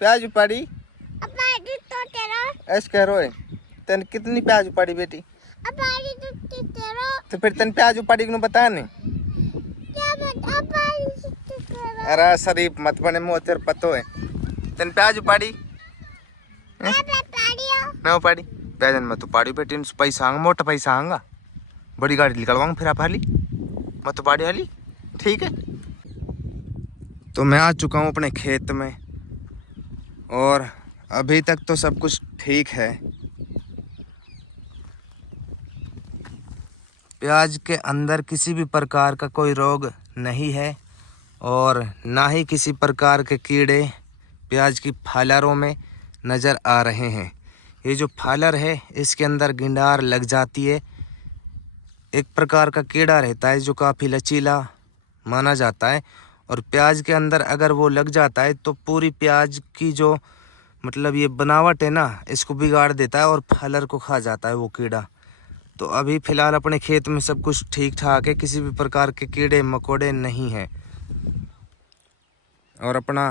प्याज उपाड़ी अपाड़ी तो तेरा ऐस कह रोए तन कितनी प्याज उपाड़ी बेटी? अपाड़ी तो तेरा तो फिर तन प्याज उपाड़ी को बता नहीं क्या बता अपाड़ी तो तेरा अरे शरीफ मत बने मुँह तेरे पतो है तन प्याज उपाड़ी ना उपाड़ी प्याजन मत उपाड़ी बेटी पैसा आंगा मोटा पैसा आंगा बड़ी गाड़ी निकलवाऊंगा फिर आप हाली मत उपाड़ी हाली ठीक है। तो मैं आ चुका हूँ अपने खेत में और अभी तक तो सब कुछ ठीक है। प्याज के अंदर किसी भी प्रकार का कोई रोग नहीं है और ना ही किसी प्रकार के कीड़े प्याज की फालरों में नज़र आ रहे हैं। ये जो फालर है इसके अंदर गिंडार लग जाती है। एक प्रकार का कीड़ा रहता है जो काफ़ी लचीला माना जाता है और प्याज के अंदर अगर वो लग जाता है तो पूरी प्याज की जो मतलब ये बनावट है ना इसको बिगाड़ देता है और फलर को खा जाता है वो कीड़ा। तो अभी फ़िलहाल अपने खेत में सब कुछ ठीक ठाक है, किसी भी प्रकार के कीड़े मकोड़े नहीं हैं और अपना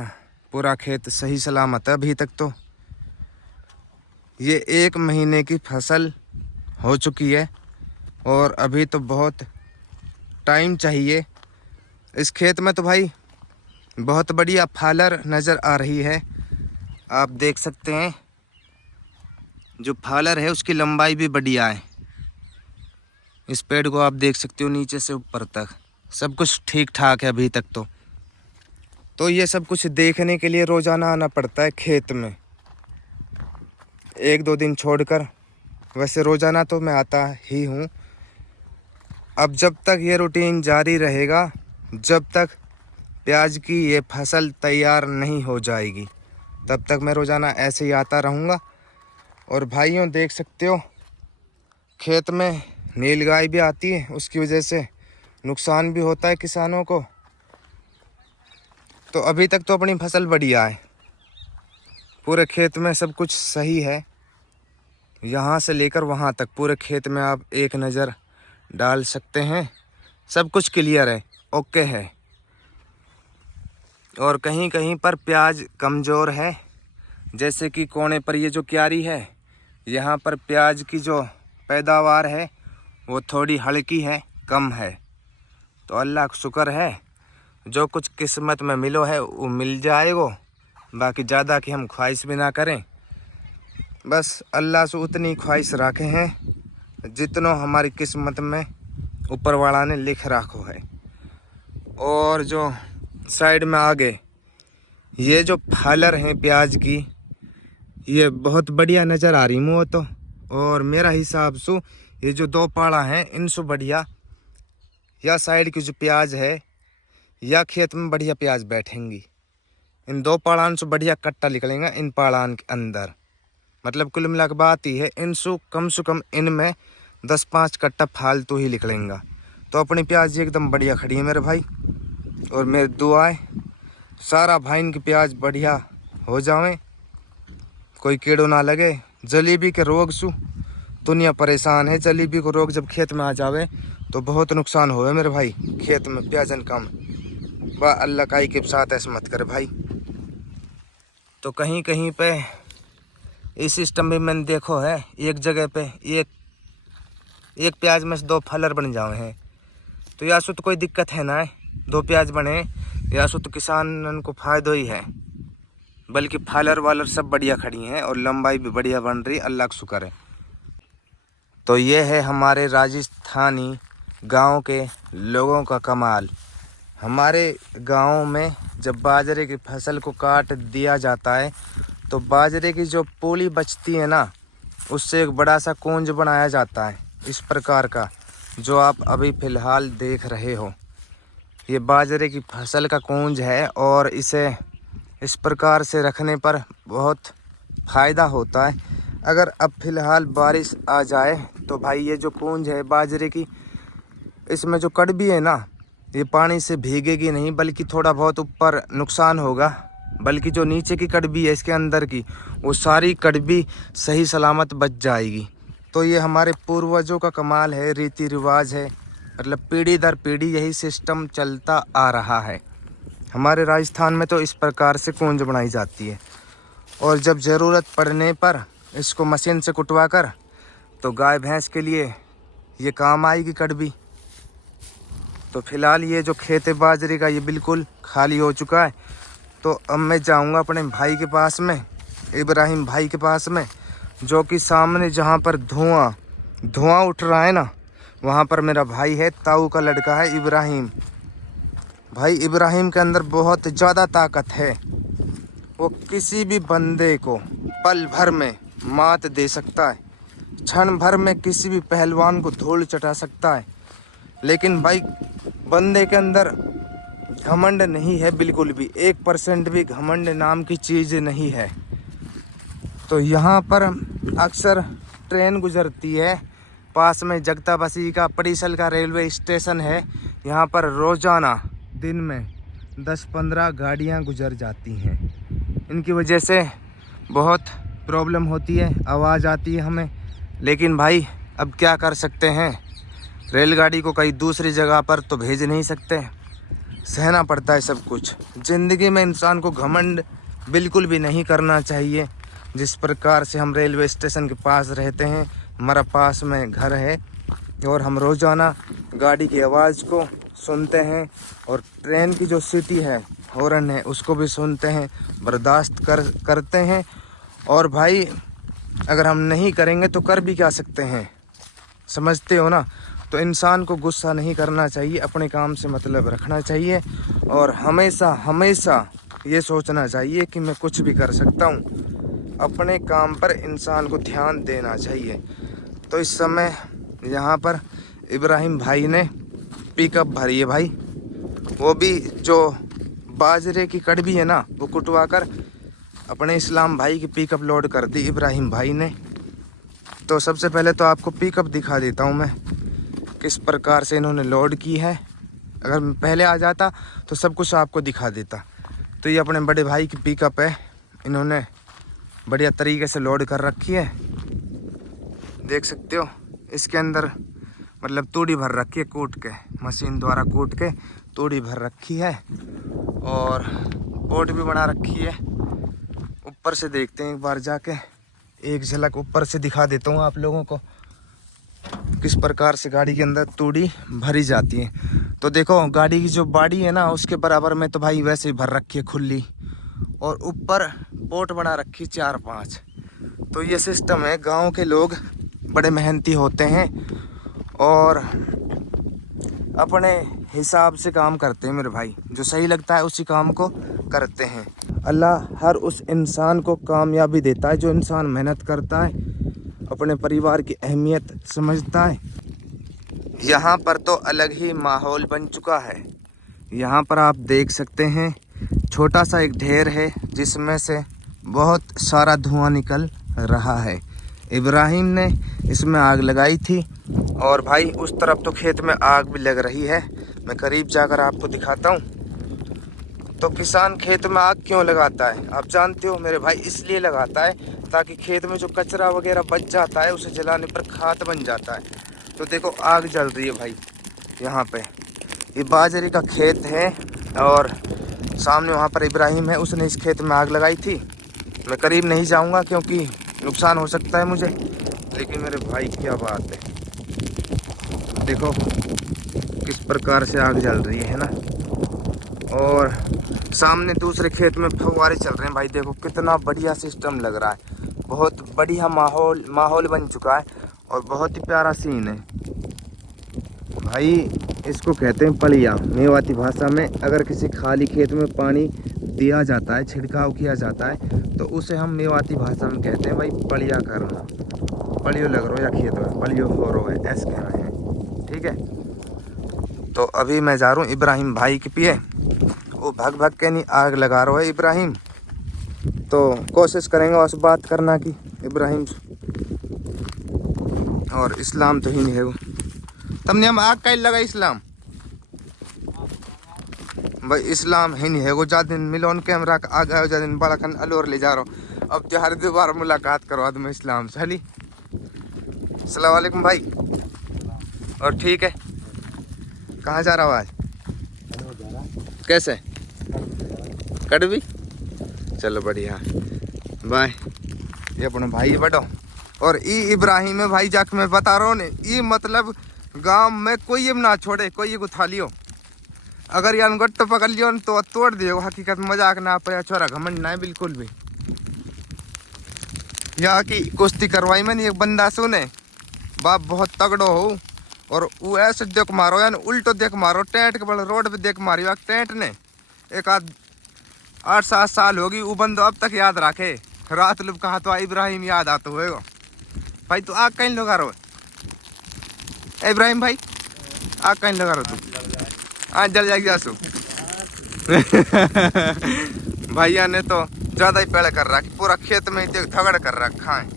पूरा खेत सही सलामत है अभी तक। तो ये 1 महीने की फसल हो चुकी है और अभी तो बहुत टाइम चाहिए। इस खेत में तो भाई बहुत बढ़िया फालर नज़र आ रही है। आप देख सकते हैं जो फालर है उसकी लंबाई भी बढ़िया है। इस पेड़ को आप देख सकते हो नीचे से ऊपर तक सब कुछ ठीक ठाक है अभी तक। तो ये सब कुछ देखने के लिए रोज़ाना आना पड़ता है खेत में 1-2 दिन छोड़कर। वैसे रोज़ाना तो मैं आता ही हूँ। अब जब तक ये रूटीन जारी रहेगा जब तक प्याज की ये फसल तैयार नहीं हो जाएगी तब तक मैं रोज़ाना ऐसे ही आता रहूँगा। और भाइयों देख सकते हो खेत में नीलगाय भी आती है, उसकी वजह से नुकसान भी होता है किसानों को। तो अभी तक तो अपनी फसल बढ़िया है, पूरे खेत में सब कुछ सही है। यहाँ से लेकर वहाँ तक पूरे खेत में आप एक नज़र डाल सकते हैं, सब कुछ क्लियर है, ओके है। और कहीं कहीं पर प्याज कमज़ोर है, जैसे कि कोने पर ये जो क्यारी है यहाँ पर प्याज की जो पैदावार है वो थोड़ी हल्की है, कम है। तो अल्लाह का शुक्र है, जो कुछ किस्मत में मिलो है वो मिल जाएगो। बाकी ज़्यादा की हम ख्वाहिश भी ना करें, बस अल्लाह से उतनी ख्वाहिश रखे हैं जितनों हमारी किस्मत में ऊपर वाला ने लिख रखो है। और जो साइड में आगे ये जो फालर हैं प्याज की ये बहुत बढ़िया नज़र आ रही मुँह तो। और मेरा हिसाब से ये जो 2 पाड़ा हैं इनसे बढ़िया या साइड की जो प्याज है या खेत में बढ़िया प्याज बैठेंगी। इन 2 पाड़ान से बढ़िया कट्टा निकलेगा इन पाड़ान के अंदर। मतलब कुल मिला के बात ही है इनसे कम इनमें 10-5 कट्टा फालतू ही निकलेगा। तो अपनी प्याज एकदम बढ़िया खड़ी है मेरे भाई। और मेरी दुआ है सारा भाई इनकी प्याज बढ़िया हो जावे, कोई कीड़ो ना लगे। जलेबी के रोग से दुनिया परेशान है। जलेबी को रोग जब खेत में आ जावे तो बहुत नुकसान होवे मेरे भाई खेत में प्याजन कम। वाह अल्लाह का ही के साथ ऐसा मत करे भाई। तो कहीं कहीं पे इस सिस्टम में मैंने देखो है एक जगह पे एक प्याज में से 2 फलर बन जावे हैं। तो या सो तो कोई दिक्कत है ना है 2 प्याज बने, या सो तो किसान को फायदा ही है। बल्कि फालर वालर सब बढ़िया खड़ी हैं और लंबाई भी बढ़िया बन रही, अल्लाह का शुक्र है। तो ये है हमारे राजस्थानी गांव के लोगों का कमाल। हमारे गांव में जब बाजरे की फसल को काट दिया जाता है तो बाजरे की जो पोली बचती है ना उससे एक बड़ा सा कुंज बनाया जाता है इस प्रकार का जो आप अभी फ़िलहाल देख रहे हो। ये बाजरे की फसल का कुंज है और इसे इस प्रकार से रखने पर बहुत फ़ायदा होता है। अगर अब फ़िलहाल बारिश आ जाए तो भाई ये जो कुंज है बाजरे की इसमें जो कड़बी है ना ये पानी से भीगेगी नहीं, बल्कि थोड़ा बहुत ऊपर नुकसान होगा। बल्कि जो नीचे की कड़बी है इसके अंदर की वो सारी कड़बी सही सलामत बच जाएगी। तो ये हमारे पूर्वजों का कमाल है, रीति रिवाज है। मतलब पीढ़ी दर पीढ़ी यही सिस्टम चलता आ रहा है। हमारे राजस्थान में तो इस प्रकार से कुंज बनाई जाती है। और जब ज़रूरत पड़ने पर इसको मशीन से कुटवा कर तो गाय भैंस के लिए ये काम आएगी कड़वी। तो फिलहाल ये जो खेत है बाजरे का ये बिल्कुल खाली हो चुका है। तो अब मैं जाऊंगा अपने भाई के पास में, इब्राहिम भाई के पास में, जो कि सामने जहाँ पर धुआं उठ रहा है ना, वहाँ पर मेरा भाई है, ताऊ का लड़का है इब्राहिम। भाई इब्राहिम के अंदर बहुत ज़्यादा ताकत है। वो किसी भी बंदे को पल भर में मात दे सकता है, क्षण भर में किसी भी पहलवान को धूल चटा सकता है। लेकिन भाई बंदे के अंदर घमंड नहीं है, बिल्कुल भी 1% भी घमंड नाम की चीज़ नहीं है। तो यहाँ पर अक्सर ट्रेन गुजरती है, पास में जगता बसी का परिसल का रेलवे स्टेशन है। यहाँ पर रोज़ाना दिन में 10-15 गाड़ियाँ गुजर जाती हैं। इनकी वजह से बहुत प्रॉब्लम होती है, आवाज़ आती है हमें। लेकिन भाई अब क्या कर सकते हैं, रेलगाड़ी को कहीं दूसरी जगह पर तो भेज नहीं सकते, सहना पड़ता है सब कुछ। ज़िंदगी में इंसान को घमंड बिल्कुल भी नहीं करना चाहिए। जिस प्रकार से हम रेलवे स्टेशन के पास रहते हैं, हमारा पास में घर है और हम रोज़ाना गाड़ी की आवाज़ को सुनते हैं और ट्रेन की जो सीटी है, हॉर्न है, उसको भी सुनते हैं, बर्दाश्त करते हैं। और भाई अगर हम नहीं करेंगे तो कर भी क्या सकते हैं, समझते हो ना। तो इंसान को गुस्सा नहीं करना चाहिए, अपने काम से मतलब रखना चाहिए और हमेशा ये सोचना चाहिए कि मैं कुछ भी कर सकता हूँ। अपने काम पर इंसान को ध्यान देना चाहिए। तो इस समय यहाँ पर इब्राहिम भाई ने पिकअप भरी है भाई, वो भी जो बाजरे की कड़वी है ना, वो कुटवा कर अपने इस्लाम भाई की पिकअप लोड कर दी इब्राहिम भाई ने। तो सबसे पहले तो आपको पिकअप दिखा देता हूँ मैं, किस प्रकार से इन्होंने लोड की है। अगर मैं पहले आ जाता तो सब कुछ आपको दिखा देता। तो ये अपने बड़े भाई की पिकअप है, इन्होंने बढ़िया तरीके से लोड कर रखी है, देख सकते हो। इसके अंदर मतलब तूड़ी भर रखी है, कूट के, मशीन द्वारा कूट के तूड़ी भर रखी है और पोट भी बना रखी है। ऊपर से देखते हैं एक बार जाके, एक झलक ऊपर से दिखा देता हूँ आप लोगों को किस प्रकार से गाड़ी के अंदर तूड़ी भरी जाती है। तो देखो गाड़ी की जो बाड़ी है ना, उसके बराबर में तो भाई वैसे ही भर रखी है खुली, और ऊपर पोट बना रखी 4-5। तो ये सिस्टम है, गांव के लोग बड़े मेहनती होते हैं और अपने हिसाब से काम करते हैं मेरे भाई, जो सही लगता है उसी काम को करते हैं। अल्लाह हर उस इंसान को कामयाबी देता है जो इंसान मेहनत करता है, अपने परिवार की अहमियत समझता है। यहाँ पर तो अलग ही माहौल बन चुका है। यहाँ पर आप देख सकते हैं छोटा सा एक ढेर है जिसमें से बहुत सारा धुआं निकल रहा है। इब्राहिम ने इसमें आग लगाई थी और भाई उस तरफ तो खेत में आग भी लग रही है। मैं करीब जाकर आपको दिखाता हूँ। तो किसान खेत में आग क्यों लगाता है आप जानते हो मेरे भाई? इसलिए लगाता है ताकि खेत में जो कचरा वगैरह बच जाता है उसे जलाने पर खाद बन जाता है। तो देखो आग जल रही है भाई यहाँ पे। ये बाजरे का खेत है और सामने वहाँ पर इब्राहिम है, उसने इस खेत में आग लगाई थी। मैं करीब नहीं जाऊँगा क्योंकि नुकसान हो सकता है मुझे, लेकिन मेरे भाई क्या बात है, देखो किस प्रकार से आग जल रही है ना। और सामने दूसरे खेत में फव्वारे चल रहे हैं भाई, देखो कितना बढ़िया सिस्टम लग रहा है। बहुत बढ़िया माहौल बन चुका है और बहुत ही प्यारा सीन है भाई। इसको कहते हैं पलिया मेवाती भाषा में। अगर किसी खाली खेत में पानी दिया जाता है, छिड़काव किया जाता है, तो उसे हम मेवाती भाषा में कहते हैं भाई पलिया करना। पलियो लग रहा है या खेत में पलियो हो रहा है, ऐसे कह रहे हैं, ठीक है। तो अभी मैं जा रहा हूँ इब्राहिम भाई के पिए, वो भग के नहीं आग लगा रहा है इब्राहिम। तो कोशिश करेंगे उस बात करना की इब्राहिम और इस्लाम तो ही नहीं है वो। तमने हम आग कहीं लगा इस्लाम भाई, इस्लाम है नहीं है वो। जा दिन मिलोन कैमरा आ गया, जा दिन बड़ा खन अलोर ले जा रहा हूँ। अब तो हर दोबारा मुलाकात करवा दूँ मैं इस्लाम से। हली अस्सलाम वालेकुम भाई। और ठीक है, कहाँ जा रहा हो आज? कैसे कड़वी? चलो बढ़िया। भाई ये अपना भाई बटो और ई इब्राहिम है भाई, जाके मैं बता रहा हूँ ने, ई मतलब गांव में कोई ये ना छोड़े, कोई ये उठा लियो, अगर यार गट्टो पकड़ लियो न तो तोड़ दियो। हकीकत मजाक ना पे छोरा, घमंड ना है बिल्कुल भी। यहाँ की कुश्ती करवाई मैंने एक बंदा सुने, बाप बहुत तगड़ो हो, और वो ऐसे देख मारो यानी उल्टो देख मारो, टेंट के बल रोड पे देख मारियो टेंट ने। एक आध 8-7 साल होगी वो बंदो अब तक याद रखे, रात लुब कहा तो इब्राहिम याद आता होएगा भाई। तू आग कहीं लगा रहो इब्राहिम भाई, आग कहीं लगा रहो तू, आज जल जाएगी आंसू। भैया ने तो ज्यादा ही पेड़ कर रखा, पूरा खेत में ही झगड़ कर रखा है।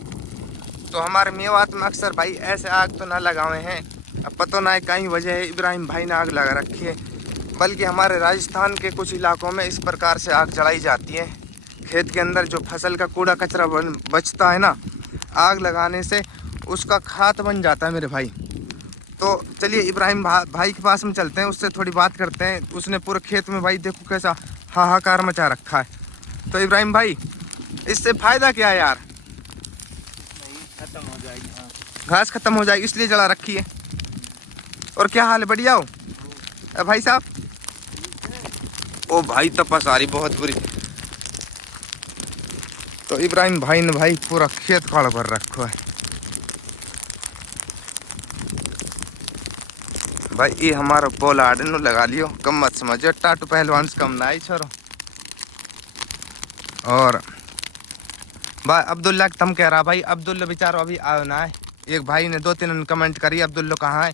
तो हमारे मेवात में अक्सर भाई ऐसे आग तो ना लगाए हैं, अब पता ना है कहीं वजह है इब्राहिम भाई ने आग लगा रखी है, बल्कि हमारे राजस्थान के कुछ इलाकों में इस प्रकार से आग जलाई जाती है। खेत के अंदर जो फसल का कूड़ा कचरा बचता है ना, आग लगाने से उसका खाद बन जाता है मेरे भाई। तो चलिए इब्राहिम भाई के पास में चलते हैं, उससे थोड़ी बात करते हैं। उसने पूरे खेत में भाई देखो कैसा हाहाकार मचा रखा है। तो इब्राहिम भाई इससे फायदा क्या है यार? खत्म हो जाएगी, घास खत्म हो जाएगी इसलिए जला रखी है। और क्या हाल है, बढ़िया हो भाई साहब? ओ भाई तपस आ रही बहुत बुरी। तो इब्राहिम भाई ने भाई पूरा खेत काड़ा कर रखा है भाई। ये हमारा पोला आडे लगा लियो, कम मत समझो, टाटू पहलवान से कम ना आई छोरो। और भाई अब्दुल्ला तुम कह रहा भाई, अब्दुल्ला बेचारो अभी आयो ना है। एक भाई ने 2-3 कमेंट करी अब्दुल्ला कहाँ है,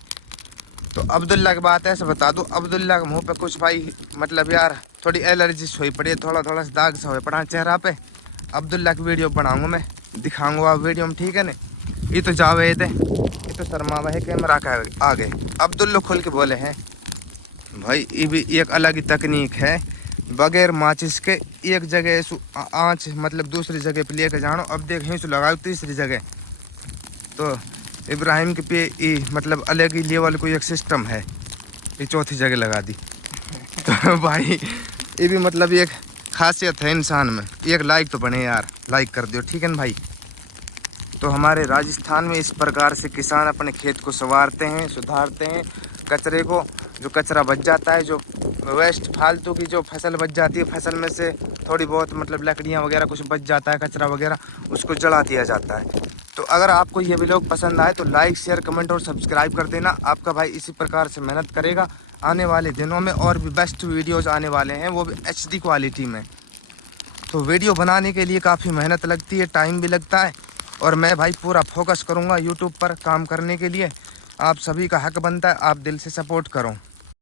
तो अब्दुल्ला की बात ऐसे बता दूं, अब्दुल्ला के मुंह पे कुछ भाई मतलब यार थोड़ी एलर्जी हुई पड़ी है, थोड़ा थोड़ा दाग सा हुआ पड़ा चेहरा पे। अब्दुल्ला की वीडियो बनाऊंगा मैं, दिखाऊंगा वीडियो में, ठीक है ना। ये तो जावेद है, ये तो शर्मा है कैमरा का आगे। अब्दुल्ला खुल के बोले हैं भाई, ये भी एक अलग ही तकनीक है, बगैर माचिस के एक जगह आँच मतलब दूसरी जगह पे लेके जानो। अब देख हिंस लगाओ तीसरी जगह। तो इब्राहिम के पे ये मतलब अलग ही लेवल को एक सिस्टम है, ये चौथी जगह लगा दी। तो भाई ये भी मतलब एक खासियत है इंसान में। एक लाइक तो बने यार, लाइक कर दियो, ठीक है ना भाई। तो हमारे राजस्थान में इस प्रकार से किसान अपने खेत को संवारते हैं, सुधारते हैं। कचरे को, जो कचरा बच जाता है, जो वेस्ट फालतू की जो फसल बच जाती है, फसल में से थोड़ी बहुत मतलब लकड़ियाँ वगैरह कुछ बच जाता है, कचरा वगैरह, उसको जला दिया जाता है। तो अगर आपको ये व्लॉग पसंद आए तो लाइक शेयर कमेंट और सब्सक्राइब कर देना। आपका भाई इसी प्रकार से मेहनत करेगा, आने वाले दिनों में और भी बेस्ट वीडियोज़ आने वाले हैं, वो भी HD क्वालिटी में। तो वीडियो बनाने के लिए काफ़ी मेहनत लगती है, टाइम भी लगता है, और मैं भाई पूरा फोकस करूँगा यूट्यूब पर काम करने के लिए। आप सभी का हक बनता है, आप दिल से सपोर्ट करो।